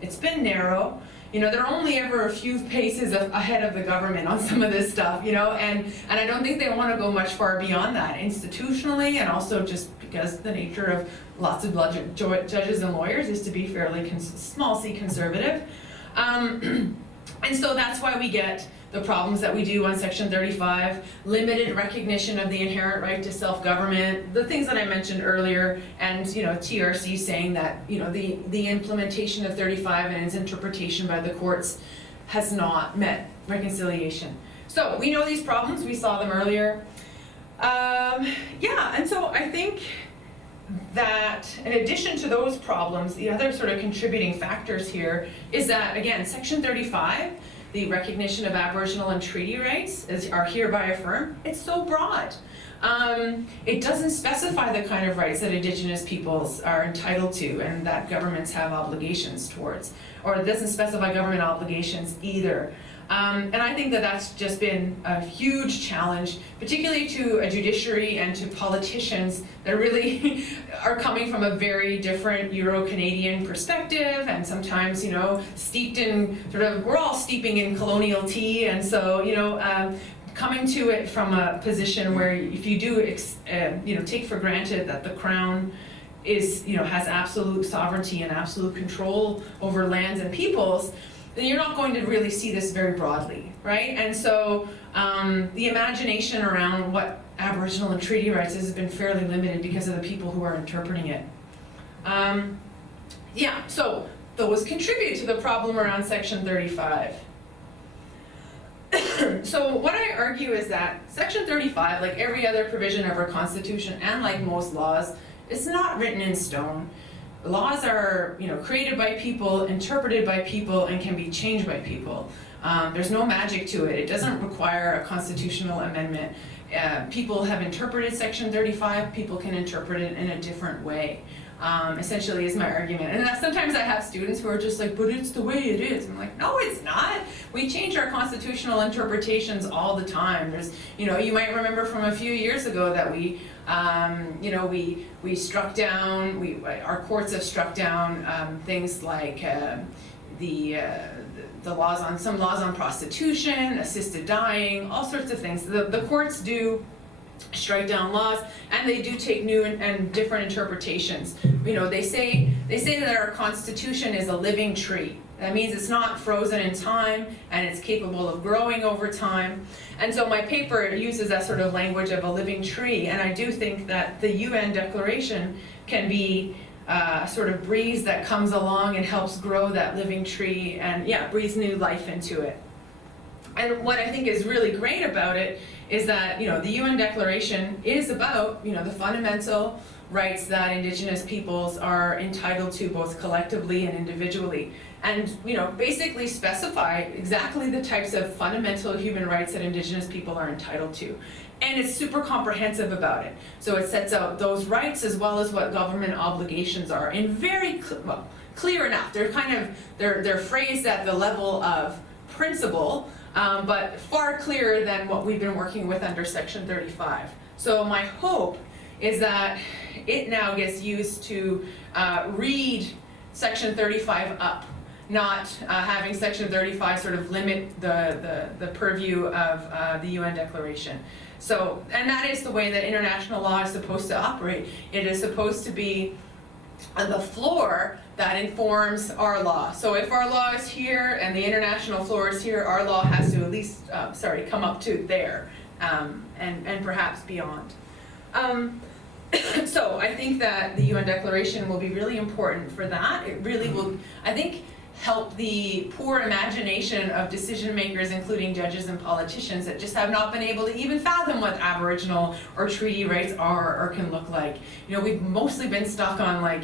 It's been narrow. You know, they're only ever a few paces ahead of the government on some of this stuff, you know, and I don't think they want to go much far beyond that institutionally, and also just because the nature of lots of judges and lawyers is to be fairly small c conservative. And so that's why we get the problems that we do on Section 35, limited recognition of the inherent right to self-government, the things that I mentioned earlier, and you know, TRC saying that you know the implementation of 35 and its interpretation by the courts has not met reconciliation. So we know these problems, we saw them earlier. Yeah, and so I think that in addition to those problems, the other sort of contributing factors here is that, again, Section 35, the recognition of Aboriginal and treaty rights are hereby affirmed, it's so broad. It doesn't specify the kind of rights that Indigenous peoples are entitled to and that governments have obligations towards, or it doesn't specify government obligations either. And I think that that's just been a huge challenge, particularly to a judiciary and to politicians that really are coming from a very different Euro-Canadian perspective, and sometimes, you know, steeped in sort of, we're all steeping in colonial tea, and so, you know, coming to it from a position where if you do, you know, take for granted that the Crown is, you know, has absolute sovereignty and absolute control over lands and peoples, then you're not going to really see this very broadly, right? And so the imagination around what Aboriginal and treaty rights has been fairly limited because of the people who are interpreting it. Yeah, so those contribute to the problem around Section 35. So what I argue is that Section 35, like every other provision of our Constitution and like most laws, is not written in stone. Laws are, you know, created by people, interpreted by people, and can be changed by people. There's no magic to it. It doesn't require a constitutional amendment. People have interpreted Section 35. People can interpret it in a different way. Essentially is my argument. And sometimes I have students who are just like, but it's the way it is. I'm like, no, it's not. We change our constitutional interpretations all the time. There's, you know, you might remember from a few years ago that we, you know, we struck down, our courts have struck down things like the laws on, some laws on prostitution, assisted dying, all sorts of things. The courts do strike down laws, and they do take new and different interpretations. You know, they say that our Constitution is a living tree. That means it's not frozen in time, and it's capable of growing over time. And so my paper uses that sort of language of a living tree, and I do think that the UN Declaration can be a sort of breeze that comes along and helps grow that living tree and, yeah, breathes new life into it. And what I think is really great about it is that, you know, the UN Declaration is about, you know, the fundamental rights that Indigenous peoples are entitled to both collectively and individually, and, you know, basically specify exactly the types of fundamental human rights that Indigenous people are entitled to. And it's super comprehensive about it. So it sets out those rights as well as what government obligations are in very, well, clear enough. They're kind of, they're phrased at the level of principle, but far clearer than what we've been working with under Section 35. So my hope is that it now gets used to read Section 35 up, not having Section 35 sort of limit the purview of the UN Declaration. So, and that is the way that international law is supposed to operate. It is supposed to be the floor that informs our law. So if our law is here and the international floor is here, our law has to at least, come up to there, and perhaps beyond. So I think that the UN Declaration will be really important for that. It really will, I think, help the poor imagination of decision makers, including judges and politicians, that just have not been able to even fathom what Aboriginal or treaty rights are or can look like. You know, we've mostly been stuck on like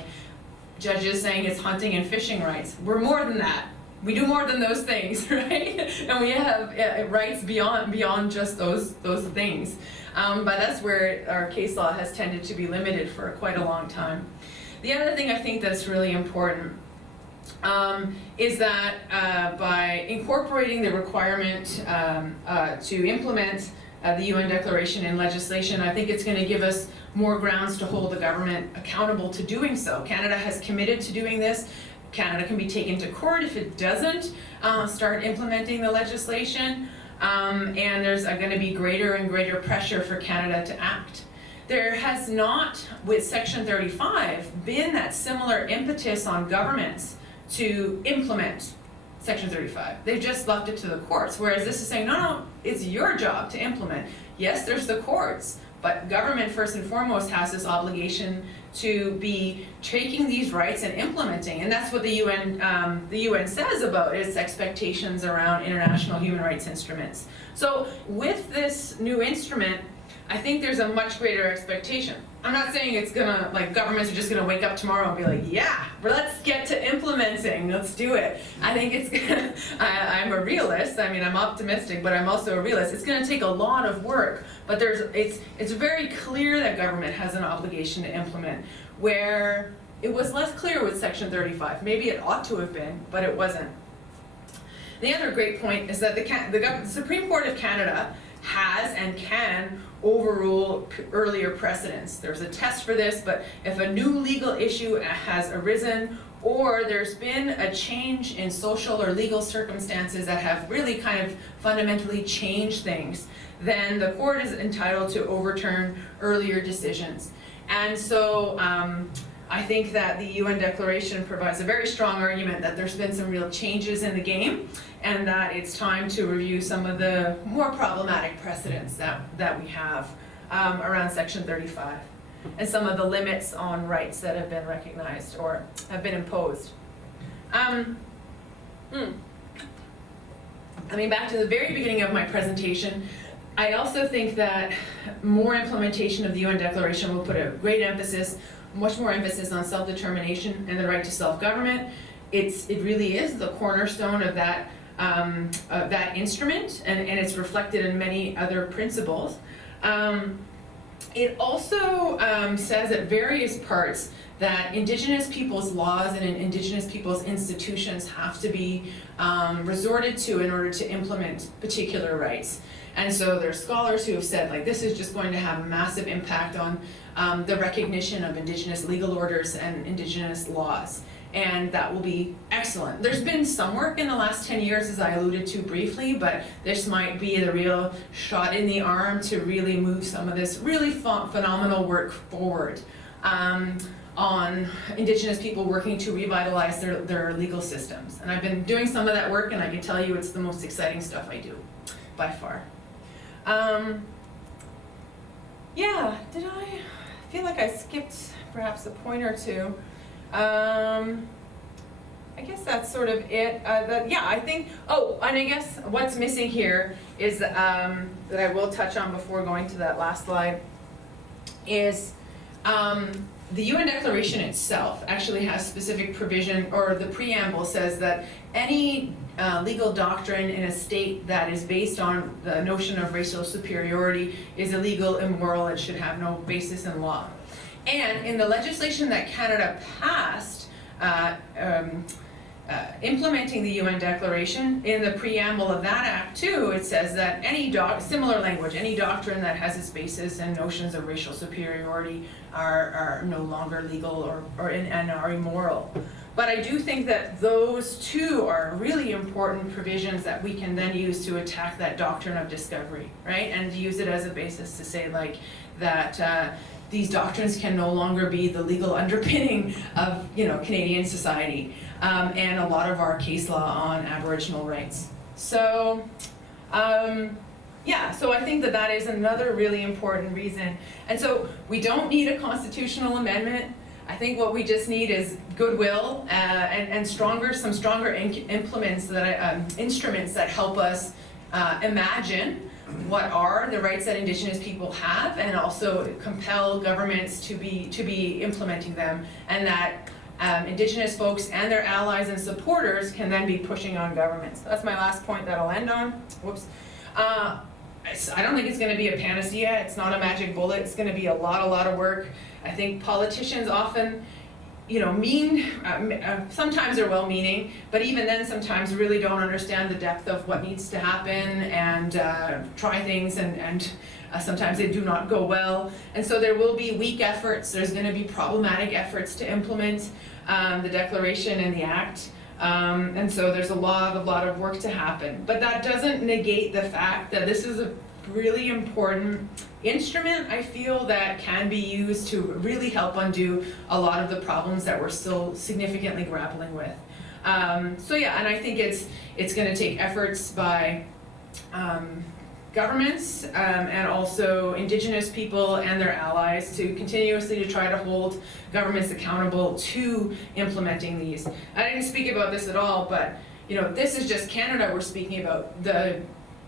judges saying it's hunting and fishing rights. We're more than that. We do more than those things, right? And we have rights beyond just those things. But that's where our case law has tended to be limited for quite a long time. The other thing I think that's really important is that by incorporating the requirement to implement the UN Declaration in legislation, I think it's going to give us more grounds to hold the government accountable to doing so. Canada has committed to doing this. Canada can be taken to court if it doesn't start implementing the legislation, and there's going to be greater and greater pressure for Canada to act. There has not, with Section 35, been that similar impetus on governments to implement Section 35. They've just left it to the courts, whereas this is saying, no, it's your job to implement. Yes, there's the courts, but government first and foremost has this obligation to be taking these rights and implementing, and that's what the UN says about its expectations around international human rights instruments. So with this new instrument, I think there's a much greater expectation. I'm not saying it's gonna, like, governments are just gonna wake up tomorrow and be like, yeah, let's get to implementing, let's do it. I think it's gonna, I'm a realist, I mean, I'm optimistic, but I'm also a realist. It's gonna take a lot of work, but it's very clear that government has an obligation to implement, where it was less clear with Section 35. Maybe it ought to have been, but it wasn't. The other great point is that the Supreme Court of Canada has and can overrule earlier precedents. There's a test for this, but if a new legal issue has arisen, or there's been a change in social or legal circumstances that have really kind of fundamentally changed things, then the court is entitled to overturn earlier decisions. And so I think that the UN Declaration provides a very strong argument that there's been some real changes in the game, and that it's time to review some of the more problematic precedents that we have around Section 35, and some of the limits on rights that have been recognized or have been imposed. I mean, back to the very beginning of my presentation, I also think that more implementation of the UN Declaration will put a great emphasis, much more emphasis on self-determination and the right to self-government. It really is the cornerstone of that instrument, and it's reflected in many other principles. It also says at various parts that Indigenous peoples' laws and Indigenous peoples' institutions have to be resorted to in order to implement particular rights. And so there's scholars who have said, like, this is just going to have a massive impact on the recognition of Indigenous legal orders and Indigenous laws. And that will be excellent. There's been some work in the last 10 years, as I alluded to briefly, but this might be the real shot in the arm to really move some of this really phenomenal work forward on Indigenous people working to revitalize their legal systems. And I've been doing some of that work, and I can tell you it's the most exciting stuff I do, by far. Yeah, did I feel like I skipped perhaps a point or two? I guess that's sort of it. Yeah, I think, and I guess what's missing here is that I will touch on before going to that last slide is the UN Declaration itself actually has specific provision, or the preamble says that any legal doctrine in a state that is based on the notion of racial superiority is illegal, immoral, and should have no basis in law. And in the legislation that Canada passed, implementing the UN Declaration, in the preamble of that act too, it says that any similar language, any doctrine that has its basis in notions of racial superiority are no longer legal and are immoral. But I do think that those two are really important provisions that we can then use to attack that doctrine of discovery, right? And use it as a basis to say, like, that these doctrines can no longer be the legal underpinning of, Canadian society, and a lot of our case law on Aboriginal rights. So, so I think that is another really important reason. And so we don't need a constitutional amendment. I think what we just need is goodwill and some stronger instruments that help us imagine what are the rights that Indigenous people have, and also compel governments to be implementing them, and that Indigenous folks and their allies and supporters can then be pushing on governments. That's my last point that I'll end on. Whoops. I don't think it's going to be a panacea. It's not a magic bullet. It's going to be a lot of work. I think politicians often, sometimes they're well-meaning, but even then sometimes really don't understand the depth of what needs to happen and try things and sometimes they do not go well. And so there will be weak efforts, there's going to be problematic efforts to implement the Declaration and the Act. And so there's a lot of work to happen. But that doesn't negate the fact that this is a really important instrument, I feel, that can be used to really help undo a lot of the problems that we're still significantly grappling with. So yeah, and I think it's going to take efforts by governments and also Indigenous people and their allies to continuously try to hold governments accountable to implementing these. I didn't speak about this at all, but this is just Canada we're speaking about.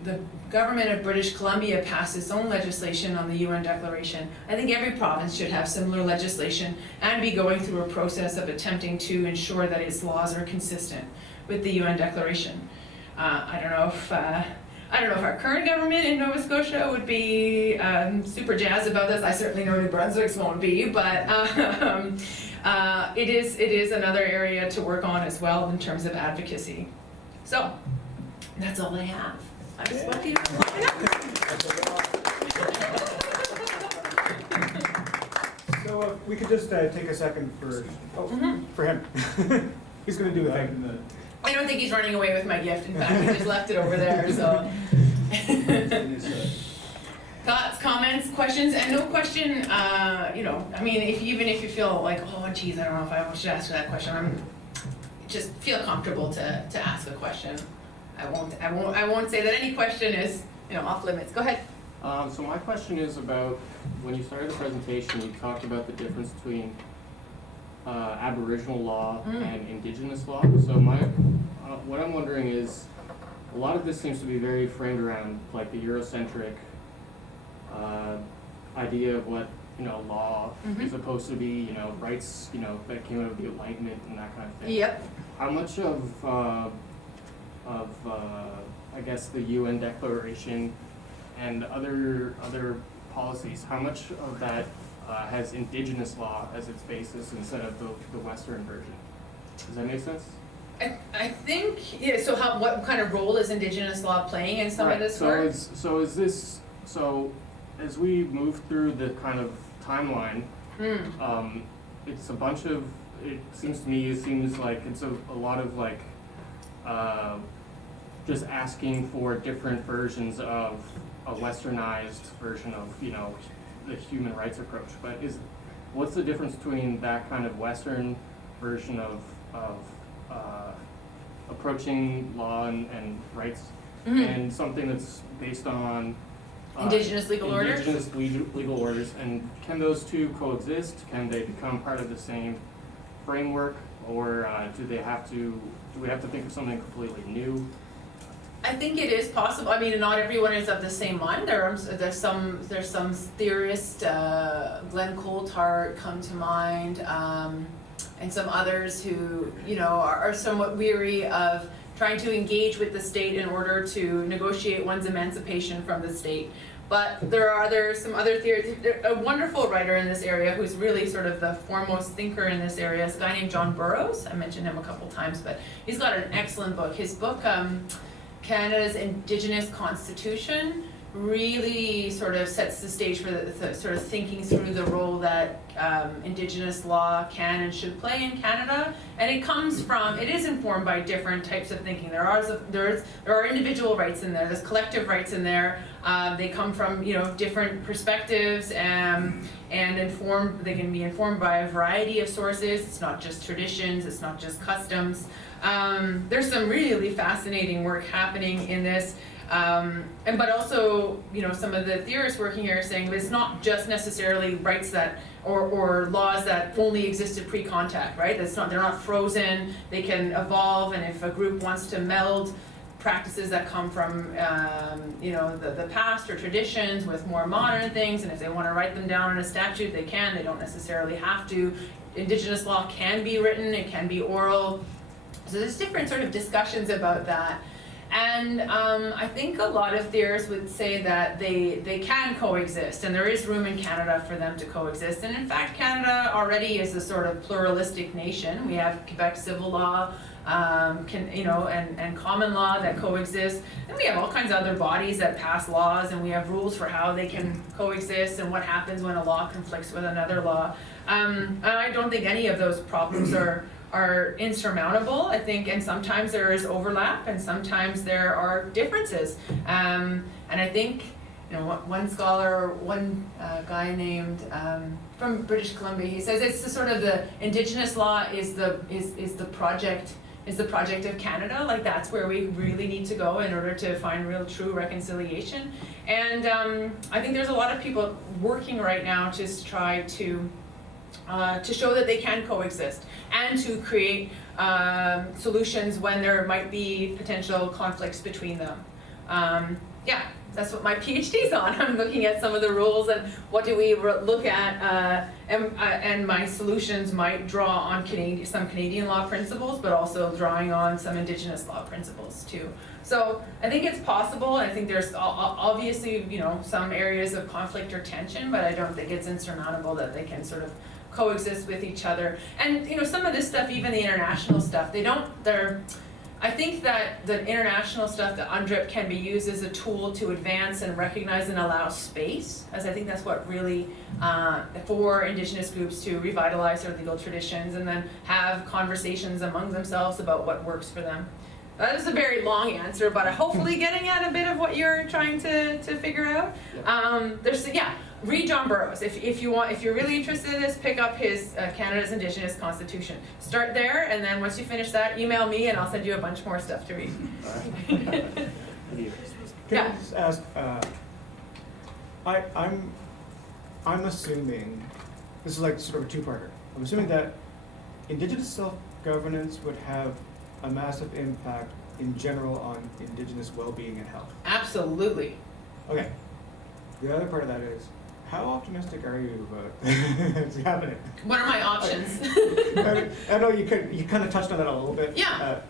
The government of British Columbia passed its own legislation on the UN Declaration. I think every province should have similar legislation and be going through a process of attempting to ensure that its laws are consistent with the UN Declaration. I don't know if our current government in Nova Scotia would be super jazzed about this. I certainly know New Brunswick's won't be, but it is another area to work on as well in terms of advocacy. So that's all I have. I just want you So we could just take a second for him. He's going to do the thing. I don't think he's running away with my gift. In fact, he just left it over there. So, thoughts, comments, questions, and no question. I mean, even if you feel like, oh, geez, I don't know if I should ask that question. Just feel comfortable to ask a question. I won't say that any question is off limits. Go ahead. So my question is about when you started the presentation, you talked about the difference between Aboriginal law and Indigenous law. So what I'm wondering is, a lot of this seems to be very framed around like the Eurocentric idea of what law is supposed to be, rights, that came out of the Enlightenment and that kind of thing. Yep. How much of I guess the UN Declaration and other policies, how much of that has Indigenous law as its basis instead of the Western version? Does that make sense? I think, yeah, so what kind of role is Indigenous law playing in some of this work? So as we move through the kind of timeline, it's a bunch of, it seems like it's a lot of like, just asking for different versions of a westernized version of, the human rights approach. But what's the difference between that kind of Western version of approaching law and rights and something that's based on Indigenous legal orders? Indigenous legal orders, and can those two coexist? Can they become part of the same framework, or do we have to think of something completely new? I think it is possible. I mean, not everyone is of the same mind. There's some theorists, Glenn Coulthard come to mind, and some others who are somewhat weary of trying to engage with the state in order to negotiate one's emancipation from the state. But there are some other theories. A wonderful writer in this area who's really sort of the foremost thinker in this area is a guy named John Burroughs. I mentioned him a couple times, but he's got an excellent book. His book, Canada's Indigenous Constitution, really sort of sets the stage for the sort of thinking through the role that Indigenous law can and should play in Canada. And it is informed by different types of thinking. There are individual rights in there, there's collective rights in there. They come from different perspectives and they can be informed by a variety of sources. It's not just traditions, it's not just customs. There's some really fascinating work happening in this. But also, some of the theorists working here are saying that it's not just necessarily rights that, or laws that only existed pre-contact, right? They're not frozen, they can evolve, and if a group wants to meld practices that come from, the past or traditions with more modern things, and if they want to write them down in a statute, they can, they don't necessarily have to. Indigenous law can be written, it can be oral. So there's different sort of discussions about that. And I think a lot of theorists would say that they can coexist, and there is room in Canada for them to coexist. And in fact, Canada already is a sort of pluralistic nation. We have Quebec civil law, and common law that coexist. And we have all kinds of other bodies that pass laws, and we have rules for how they can coexist and what happens when a law conflicts with another law. And I don't think any of those problems are insurmountable, I think, and sometimes there is overlap and sometimes there are differences. And I think, one scholar, one guy named from British Columbia, he says it's the sort of the Indigenous law is the project of Canada. Like, that's where we really need to go in order to find real true reconciliation. And I think there's a lot of people working right now to try to show that they can coexist and to create solutions when there might be potential conflicts between them. That's what my PhD's on. I'm looking at some of the rules and what do we look at, and my solutions might draw on some Canadian law principles, but also drawing on some Indigenous law principles too. So I think it's possible. I think there's obviously, some areas of conflict or tension, but I don't think it's insurmountable that they can sort of coexist with each other. And some of this stuff, even the international stuff, I think that the international stuff, the UNDRIP, can be used as a tool to advance and recognize and allow space, as I think that's what really, for Indigenous groups to revitalize their legal traditions and then have conversations among themselves about what works for them. That is a very long answer, but hopefully getting at a bit of what you're trying to figure out. Read John Burroughs. If you're really interested in this, pick up his Canada's Indigenous Constitution. Start there, and then once you finish that, email me, and I'll send you a bunch more stuff to read. Can I just ask? I'm assuming this is like sort of a two-parter. I'm assuming that Indigenous self-governance would have a massive impact in general on Indigenous well-being and health. Absolutely. Okay. The other part of that is, how optimistic are you about it's happening? What are my options? I know you kind of touched on that a little bit. Yeah.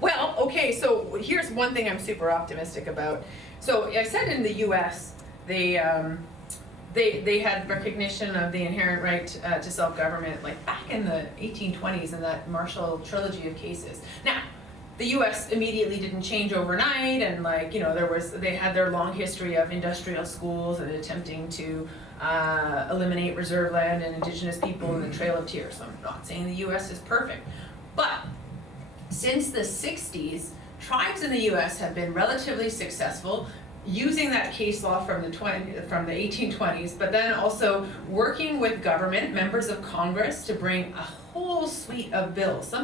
Well, okay, so here's one thing I'm super optimistic about. So I said in the U.S., they had recognition of the inherent right to self-government like back in the 1820s in that Marshall trilogy of cases. Now, the U.S. immediately didn't change overnight, and they had their long history of industrial schools and attempting to eliminate reserve land and Indigenous people in the Trail of Tears. So I'm not saying the U.S. is perfect, but since the 60s, tribes in the U.S. have been relatively successful using that case law from the 1820s, but then also working with government, members of Congress, to bring a whole suite of bills.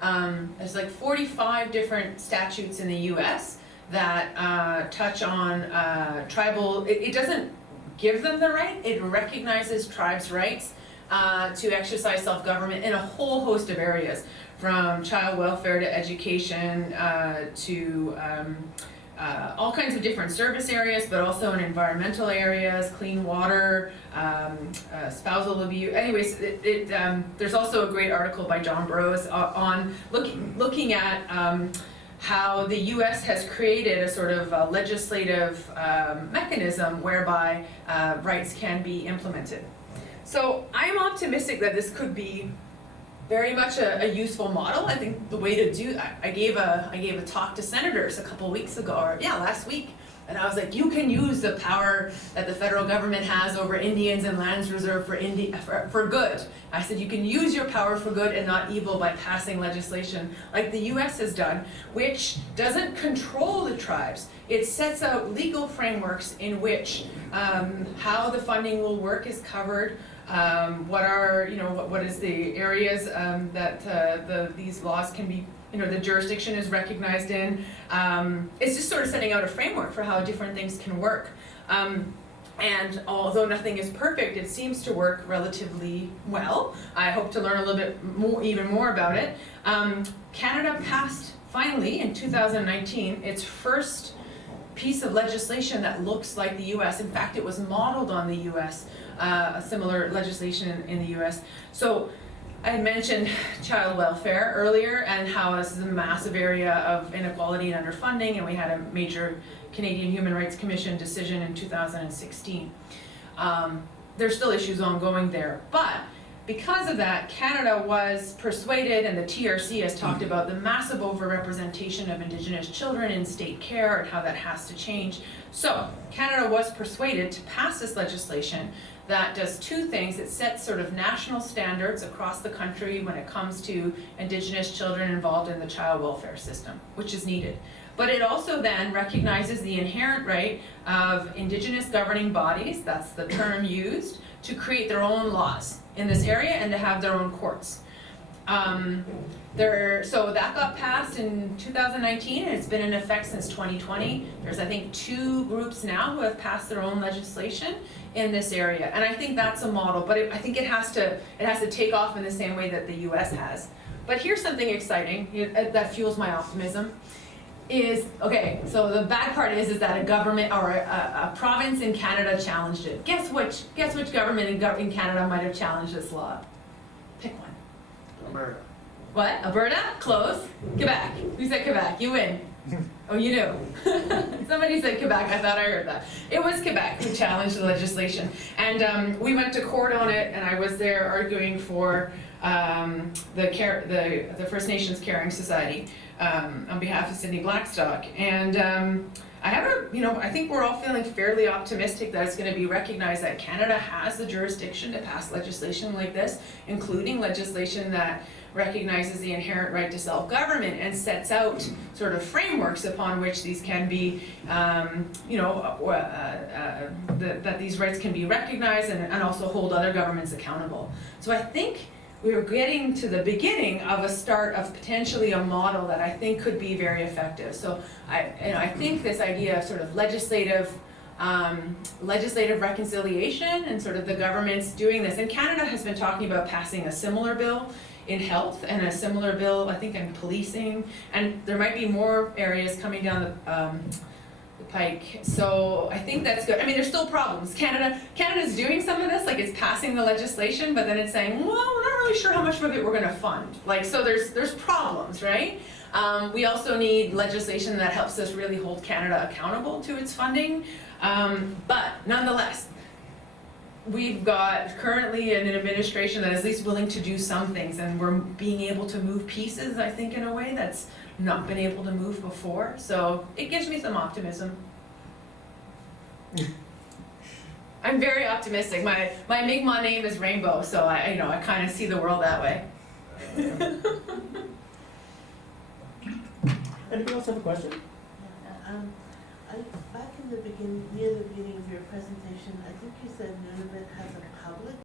There's like 45 different statutes in the U.S. that touch on tribal. It doesn't give them the right. It recognizes tribes' rights to exercise self-government in a whole host of areas, from child welfare to education to all kinds of different service areas, but also in environmental areas, clean water, spousal abuse. Anyways, there's also a great article by John Burroughs on looking at how the U.S. has created a sort of legislative mechanism whereby rights can be implemented. So I'm optimistic that this could be very much a useful model. I think the way to do, I gave a talk to senators a couple weeks ago, last week, and I was like, you can use the power that the federal government has over Indians and lands reserved for good. I said, you can use your power for good and not evil by passing legislation like the U.S. has done, which doesn't control the tribes. It sets out legal frameworks in which how the funding will work is covered. What is the areas that these laws can be, the jurisdiction is recognized in. It's just sort of setting out a framework for how different things can work. And although nothing is perfect, it seems to work relatively well. I hope to learn a little bit even more about it. Canada passed, finally, in 2019, its first piece of legislation that looks like the U.S. In fact, it was modeled on the U.S., a similar legislation in the U.S. So I had mentioned child welfare earlier and how this is a massive area of inequality and underfunding, and we had a major Canadian Human Rights Commission decision in 2016. There's still issues ongoing there, but because of that, Canada was persuaded, and the TRC has talked about the massive overrepresentation of Indigenous children in state care and how that has to change. So Canada was persuaded to pass this legislation that does two things. It sets sort of national standards across the country when it comes to Indigenous children involved in the child welfare system, which is needed. But it also then recognizes the inherent right of Indigenous governing bodies, that's the term used, to create their own laws in this area and to have their own courts. So that got passed in 2019, and it's been in effect since 2020. There's, I think, 2 groups now who have passed their own legislation in this area, and I think that's a model. But I think it has to take off in the same way that the U.S. has. But here's something exciting that fuels my optimism. So the bad part is that a government or a province in Canada challenged it. Guess which government in Canada might have challenged this law? Pick one. Alberta. What? Alberta? Close. Quebec. Who said Quebec? You win. Oh, you knew. Somebody said Quebec. I thought I heard that. It was Quebec who challenged the legislation. And we went to court on it, and I was there arguing for the First Nations Caring Society on behalf of Sydney Blackstock. And I think we're all feeling fairly optimistic that it's going to be recognized that Canada has the jurisdiction to pass legislation like this, including legislation that recognizes the inherent right to self-government and sets out sort of frameworks upon which these can be, that these rights can be recognized and also hold other governments accountable. So I think we're getting to the beginning of a start of potentially a model that I think could be very effective. So I think this idea of sort of legislative reconciliation and sort of the governments doing this, and Canada has been talking about passing a similar bill in health and a similar bill, I think, in policing, and there might be more areas coming down the pike. So I think that's good. I mean, there's still problems. Canada's doing some of this, like it's passing the legislation, but then it's saying, well, we're not really sure how much of it we're going to fund. Like, so there's problems, right? We also need legislation that helps us really hold Canada accountable to its funding. But nonetheless, we've got currently an administration that is at least willing to do some things, and we're being able to move pieces, I think, in a way that's not been able to move before. So it gives me some optimism. I'm very optimistic. My Mi'kmaq name is Rainbow, so I kind of see the world that way. Anybody else have a question? Back in the beginning, near the beginning of your presentation, I think you said Nunavut has a public